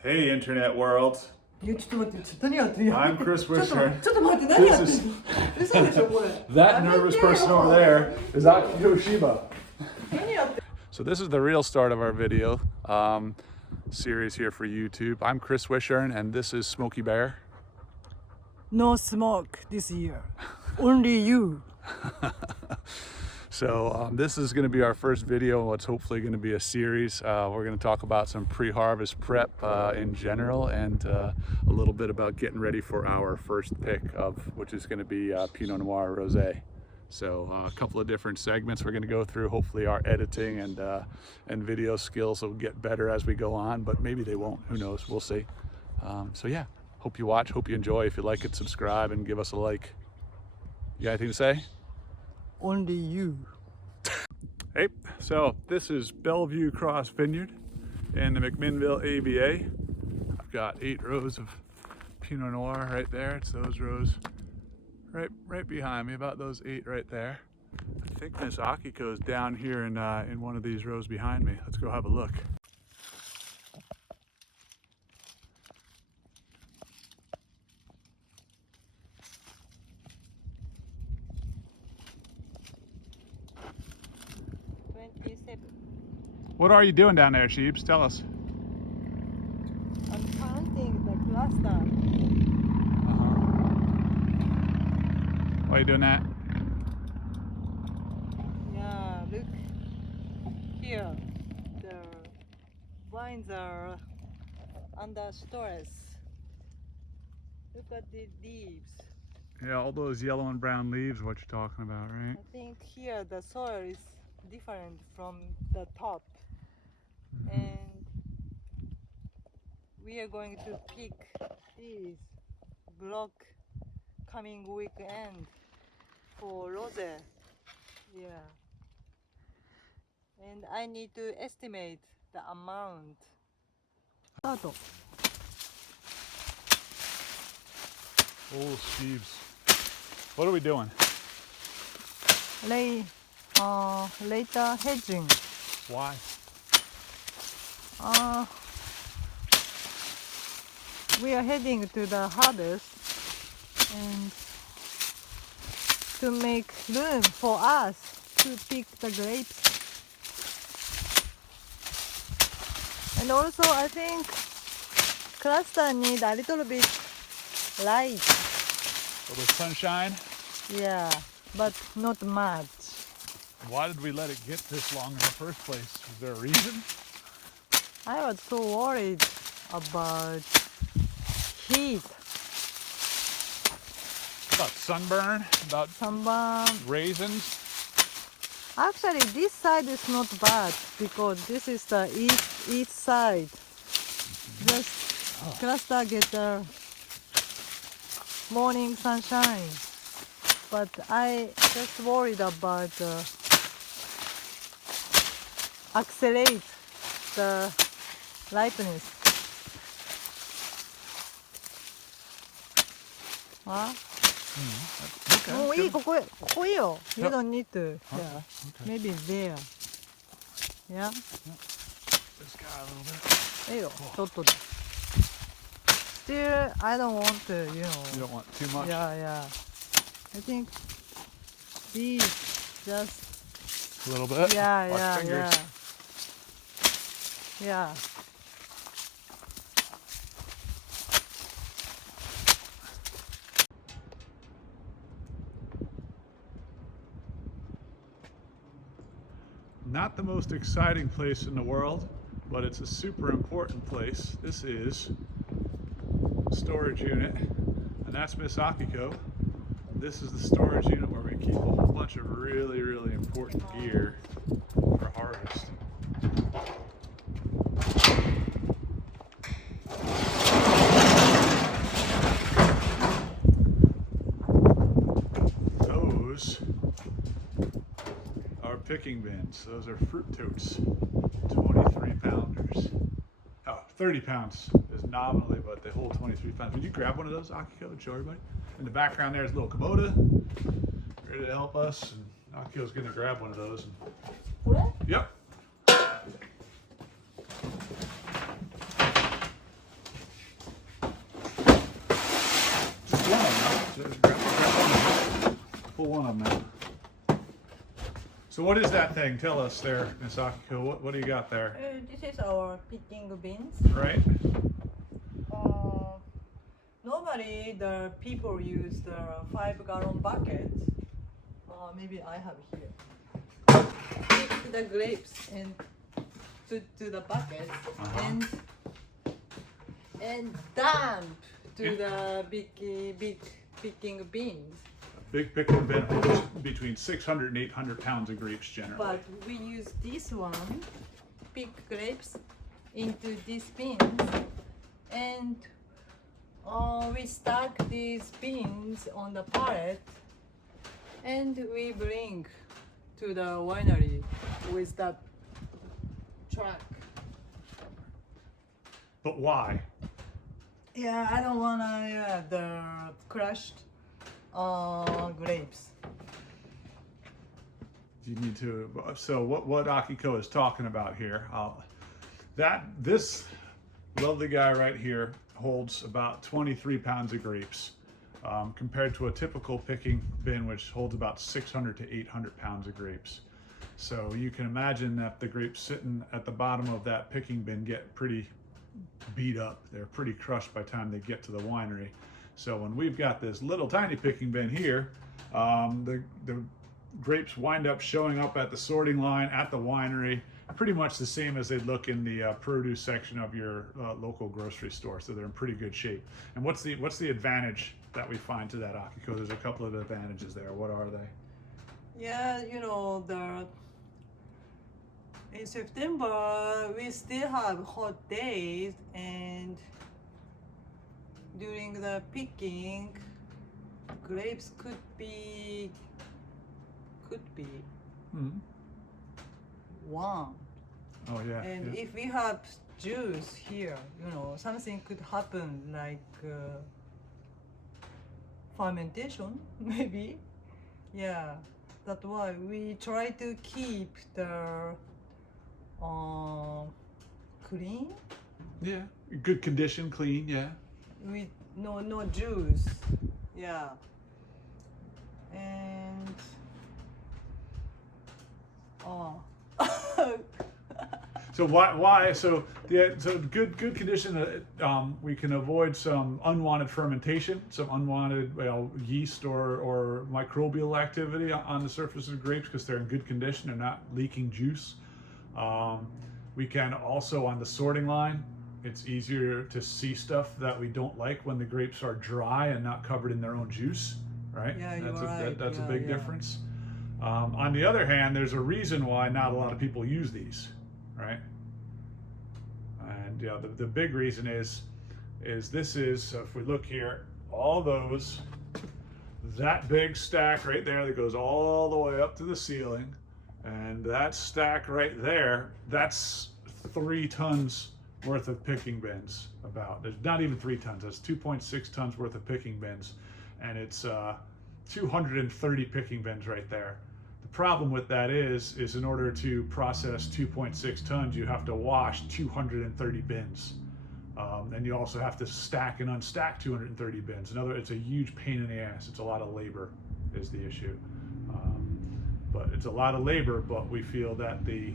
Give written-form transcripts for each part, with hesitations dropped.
Hey, internet world. いや、ちょっと待って、何やってる I'm Chris ちょっと Wichern. ちょっと待って、何や This ってん is の嘘でしょ、これ。 that nervous person over there is Akio Shiba. 何やって So this is the real start of our video series here for YouTube. I'm Chris Wichern and this is Smokey Bear. No smoke this year. Only you. So this is going to be our first video, what's hopefully going to be a series. We're going to talk about some pre-harvest prep in general and a little bit about getting ready for our first pick of, which is going to be Pinot Noir Rosé. So a couple of different segments we're going to go through. Hopefully our editing and video skills will get better as we go on, but maybe they won't. Who knows? We'll see. So yeah, hope you watch, hope you enjoy. If you like it, subscribe and give us a like. You got anything to say? Only you. Hey, so this is Bellevue Cross Vineyard in the McMinnville AVA. I've got 8 rows of Pinot Noir right there. It's those rows right behind me, about those 8 right there. I think Miss Akiko's down here in one of these rows behind me. Let's go have a look. What are you doing down there, Sheeps? Tell us. I'm counting the cluster. Why are you doing that? Yeah, look here. The vines are under stress. Look at the leaves. Yeah, all those yellow and brown leaves, what you're talking about, right? I think here the soil is different from the top. And we are going to pick these block coming weekend for rosé. Yeah. And I need to estimate the amount. Start. Oh, Sheeps. What are we doing? Later hedging. Why? We are heading to the harvest and to make room for us to pick the grapes. And also I think cluster need a little bit light. A little sunshine? Yeah, but not much. Why did we let it get this long in the first place? Is there a reason? I was so worried about heat, About sunburn? About sunburn. raisins? Actually, this side is not bad because this is the east side. Just cluster get the morning sunshine, but I just worried about accelerate the ripeness. Huh? Okay. もういい、ここいいよ。You Yep. don't need to. Okay, Yeah. okay. Maybe there. Yeah. This guy a little bit. いいよ。ちょっとで。Still, I don't want to, you You know. don't want too much? Yeah, yeah. I think these just. A little bit? Yeah, Watch yeah, fingers. yeah. Yeah. Not the most exciting place in the world, but it's a super important place. This is a storage unit, and that's Miss Akiko. This is the storage unit where we keep a whole bunch of really, really important gear for harvest. Those are picking bins. Those are fruit totes, 23 pounders. Oh, 30 pounds is nominally, but they hold 23 pounds. Would you grab one of those, Akiko, and show everybody? In the background there is a little Kubota, ready to help us. And Akiko's gonna grab one of those. Yep. one of them out. So what is that thing? Tell us there, Miss Akiko. What do you got there? This is our picking beans. Right? Normally the people use the 5-gallon bucket. Maybe I have here. Pick the grapes and put to the bucket and dump to the big picking beans. A big picking bin holds between 600 and 800 pounds of grapes generally. But we use this one, pick grapes into these bins, and we stack these beans on the pallet, and we bring to the winery with the truck. But why? Yeah, I don't wanna the crushed grapes. You need to. So what Akiko is talking about here? This lovely guy right here holds about 23 pounds of grapes, compared to a typical picking bin, which holds about 600 to 800 pounds of grapes. So you can imagine that the grapes sitting at the bottom of that picking bin get pretty beat up. They're pretty crushed by the time they get to the winery. So when we've got this little tiny picking bin here, the grapes wind up showing up at the sorting line at the winery, pretty much the same as they'd look in the produce section of your local grocery store. So they're in pretty good shape. And what's the advantage that we find to that, Akiko? There's a couple of advantages there. What are they? Yeah, in September we still have hot days, and during the picking, grapes could be warm. Oh yeah. And yeah. if we have juice here, something could happen like fermentation, maybe. Yeah, that's why we try to keep the clean. Yeah, good condition, clean. Yeah. With no juice. Yeah. And So why? So good condition. We can avoid some unwanted fermentation, some unwanted yeast or microbial activity on the surface of grapes because they're in good condition. They're not leaking juice. We can also, on the sorting line, it's easier to see stuff that we don't like when the grapes are dry and not covered in their own juice, right? Yeah, That's a big difference. On the other hand, there's a reason why not a lot of people use these, right? And the big reason is this is, so if we look here, all those, that big stack right there that goes all the way up to the ceiling, and that stack right there, that's 3 tons worth of picking bins. There's not even 3 tons, that's 2.6 tons worth of picking bins, and it's 230 picking bins right there. The problem with that is in order to process 2.6 tons, you have to wash 230 bins. And you also have to stack and unstack 230 bins. In other words, it's a huge pain in the ass. It's a lot of labor is the issue. But it's a lot of labor, but we feel that the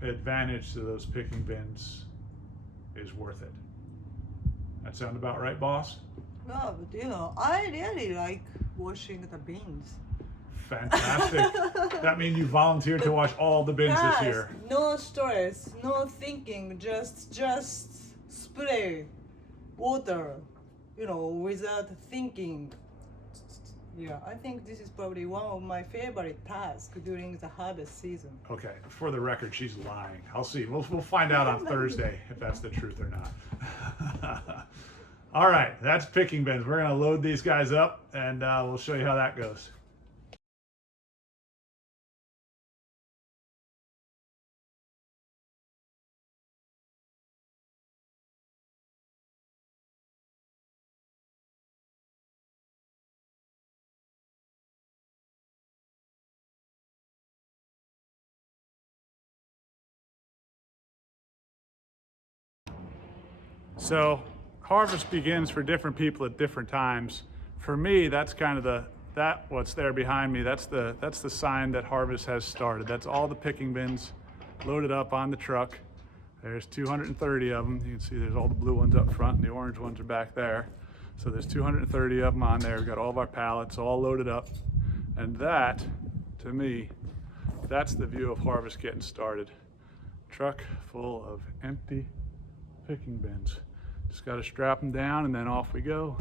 advantage to those picking bins is worth it. That sound about right, boss? no, but I really like washing the beans. Fantastic. That means you volunteered to wash all the bins this year. No stress, no thinking, just spray water, without thinking. Yeah, I think this is probably one of my favorite tasks during the harvest season. Okay, for the record, she's lying. I'll see. We'll find out on Thursday if that's the truth or not. All right, that's picking bins. We're gonna load these guys up and we'll show you how that goes. So harvest begins for different people at different times. For me, that's kind of that what's there behind me, that's the sign that harvest has started. That's all the picking bins loaded up on the truck. There's 230 of them. You can see there's all the blue ones up front and the orange ones are back there. So there's 230 of them on there. We've got all of our pallets all loaded up. And that, to me, that's the view of harvest getting started. Truck full of empty picking bins. Just got to strap them down and then off we go.